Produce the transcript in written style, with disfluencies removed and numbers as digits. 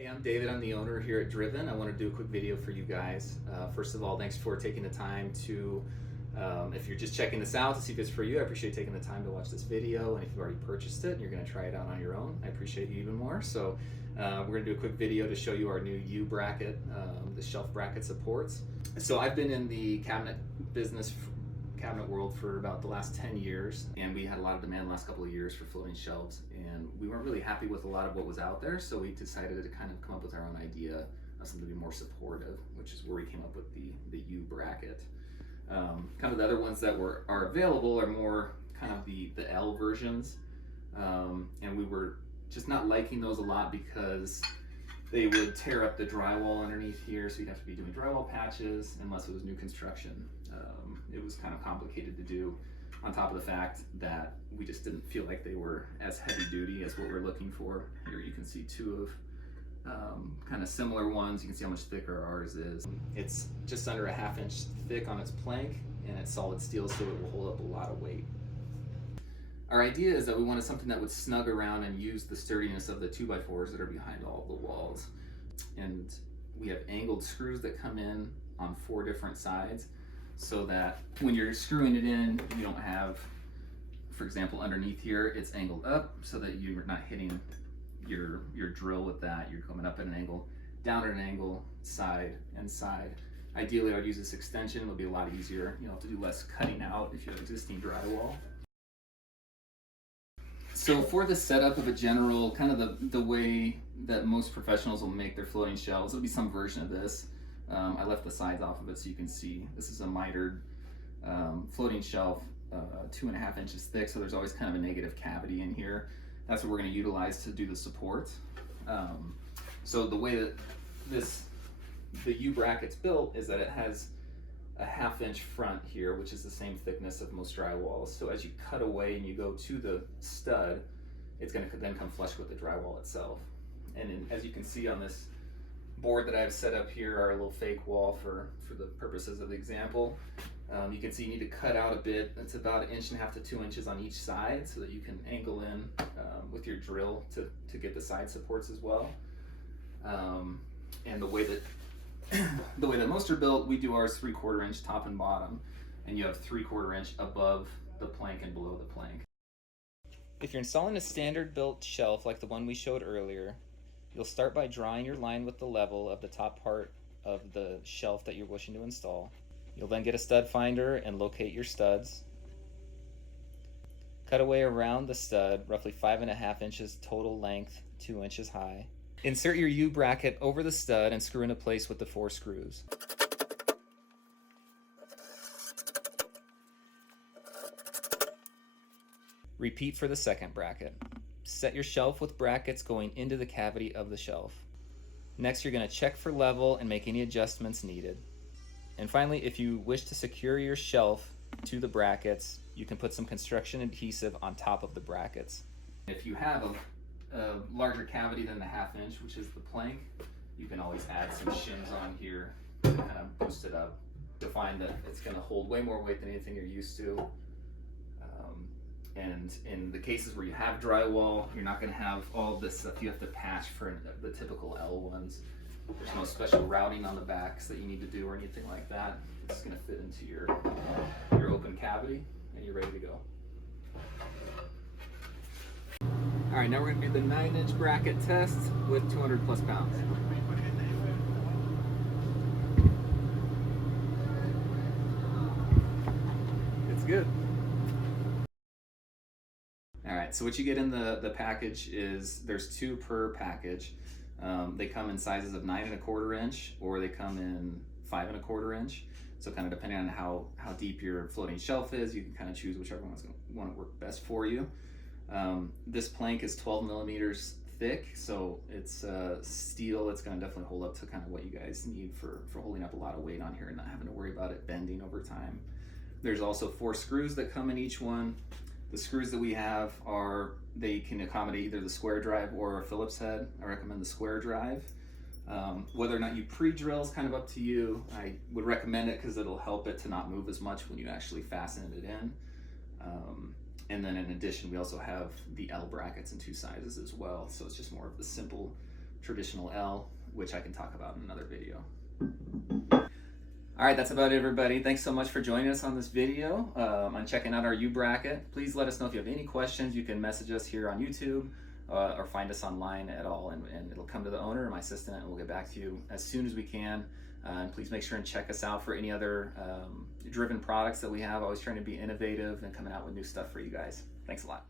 Hey, I'm David. I'm the owner here at Dryven. I want to do a quick video for you guys. First of all, thanks for taking the time to, if you're just checking this out to see if it's for you, I appreciate taking the time to watch this video. And if you've already purchased it and you're going to try it out on your own, I appreciate you even more. So we're going to do a quick video to show you our new U bracket, the shelf bracket supports. So I've been in the cabinet business, cabinet world for about the last 10 years, and we had a lot of demand the last couple of years for floating shelves, and we weren't really happy with a lot of what was out there, so we decided to kind of come up with our own idea of something to be more supportive, which is where we came up with the U bracket. Kind of the other ones that are available are more kind of the L versions, and we were just not liking those a lot because they would tear up the drywall underneath here, so you'd have to be doing drywall patches unless it was new construction. It was kind of complicated to do, on top of the fact that we just didn't feel like they were as heavy duty as what we're looking for. Here you can see two of kind of similar ones. You can see how much thicker ours is. It's just under a 1/2 inch thick on its plank, and it's solid steel, so it will hold up a lot of weight. Our idea is that we wanted something that would snug around and use the sturdiness of the 2x4s that are behind all the walls. And we have angled screws that come in on 4 different sides, so that when you're screwing it in, you don't have, for example, underneath here, it's angled up so that you're not hitting your drill with that. You're coming up at an angle, down at an angle, side and side. Ideally, I would use this extension. It'll be a lot easier. You know, to do less cutting out if you have existing drywall. So for the setup of a general, kind of the way that most professionals will make their floating shelves, it'll be some version of this. I left the sides off of it so you can see. This is a mitered floating shelf, 2.5 inches thick, so there's always kind of a negative cavity in here. That's what we're going to utilize to do the support. So the way that the U bracket's built is that it has a 1/2 inch front here, which is the same thickness of most drywalls. So as you cut away and you go to the stud, it's going to then come flush with the drywall itself. And as you can see on this board that I've set up here, our little fake wall for the purposes of the example, you can see you need to cut out a bit. It's about 1.5 to 2 inches on each side so that you can angle in with your drill to get the side supports as well. And the way that most are built, we do ours 3/4 inch top and bottom, and you have 3/4 inch above the plank and below the plank. If you're installing a standard built shelf like the one we showed earlier, you'll start by drawing your line with the level of the top part of the shelf that you're wishing to install. You'll then get a stud finder and locate your studs. Cut away around the stud, roughly 5.5 inches total length, 2 inches high. Insert your U bracket over the stud and screw into place with the 4 screws. Repeat for the second bracket. Set your shelf with brackets going into the cavity of the shelf. Next, you're going to check for level and make any adjustments needed. And finally, if you wish to secure your shelf to the brackets, you can put some construction adhesive on top of the brackets. If you have a larger cavity than the 1/2 inch, which is the plank, you can always add some shims on here to kind of boost it up. You'll find that it's going to hold way more weight than anything you're used to. And in the cases where you have drywall, you're not going to have all this stuff you have to patch for the typical L ones. There's no special routing on the backs that you need to do or anything like that. It's going to fit into your open cavity, and you're ready to go. All right, now we're going to do the 9-inch bracket test with 200 plus pounds. It's good. All right, so what you get in the package is there's 2 per package. They come in sizes of 9.25 inch, or they come in 5.25 inch. So kind of depending on how deep your floating shelf is, you can kind of choose whichever one's going to want to work best for you. This plank is 12 millimeters thick, so it's steel. It's going to definitely hold up to kind of what you guys need for holding up a lot of weight on here and not having to worry about it bending over time. There's also 4 screws that come in each one. The screws that we have they can accommodate either the square drive or a Phillips head. I recommend the square drive. Whether or not you pre-drill is kind of up to you. I would recommend it because it'll help it to not move as much when you actually fasten it in. And then in addition, we also have the L brackets in 2 sizes as well. So it's just more of the simple traditional L, which I can talk about in another video. All right, that's about it, everybody. Thanks so much for joining us on this video on checking out our U bracket. Please let us know if you have any questions. You can message us here on YouTube or find us online at all, and it'll come to the owner or my assistant, and we'll get back to you as soon as we can. And please make sure and check us out for any other Dryven products that we have. Always trying to be innovative and coming out with new stuff for you guys. Thanks a lot.